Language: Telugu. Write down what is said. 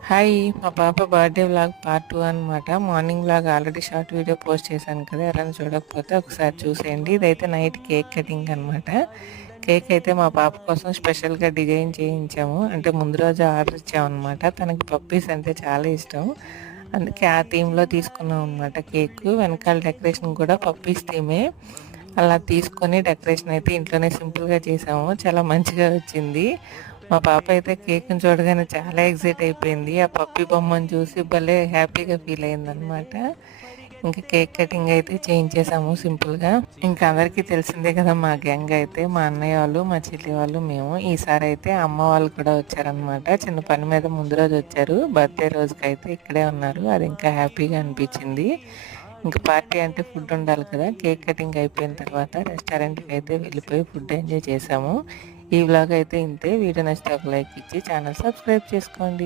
హాయ్! మా పాప బర్త్‌డే వ్లాగ్ పార్ట్ 2 అనమాట. Morning vlog already short video post చేశాను కదా! ఎవరైనా చూడకపోతే ఒకసారి చూసేయండి. ఇదైతే నైట్ కేక్ కటింగ్ అనమాట. కేక్ అయితే మా పాప కోసం స్పెషల్‌గా డిజైన్ చేయించాము. అంటే ముందు రోజు ఆర్డర్ ఇచ్చామనమాట. తనకి పప్పీస్ అంటే చాలా ఇష్టం. అందుకే ఆ థీమ్‌లో తీసుకున్నాం అనమాట కేకు. వెనకాల డెకరేషన్ కూడా పప్పీస్ థీమే. అలా తీసుకొని డెకరేషన్ అయితే ఇంట్లోనే సింపుల్‌గా చేసాము. చాలా మంచిగా వచ్చింది. మా పాప అయితే కేక్‌ని చూడగానే చాలా ఎక్సైట్ అయిపోయింది. ఆ పప్పీ బొమ్మను చూసి భలే హ్యాపీగా ఫీల్ అయిందనమాట. ఇంకా కేక్ కటింగ్ అయితే చేయించేసాము సింపుల్‌గా. ఇంకా అందరికీ తెలిసిందే కదా! మా గ్యాంగ్ అయితే మా అన్నయ్య వాళ్ళు, మా చెల్లి వాళ్ళు, మేము. ఈసారి అయితే అమ్మ వాళ్ళు కూడా వచ్చారనమాట. చిన్న పని మీద ముందు రోజు వచ్చారు. బర్త్‌డే రోజుకైతే ఇక్కడే ఉన్నారు. అది ఇంకా హ్యాపీగా అనిపించింది. ఇంక పార్టీ అంటే ఫుడ్ ఉండాలి కదా! కేక్ కటింగ్ అయిపోయిన తర్వాత రెస్టారెంట్‌కి అయితే వెళ్ళిపోయి ఫుడ్ ఎంజాయ్ చేసాము. ఈ వ్లాగ్ అయితే ఇంతే. వీడియో నచ్చితే ఒక లైక్ ఇచ్చి ఛానల్ సబ్స్క్రైబ్ చేసుకోండి.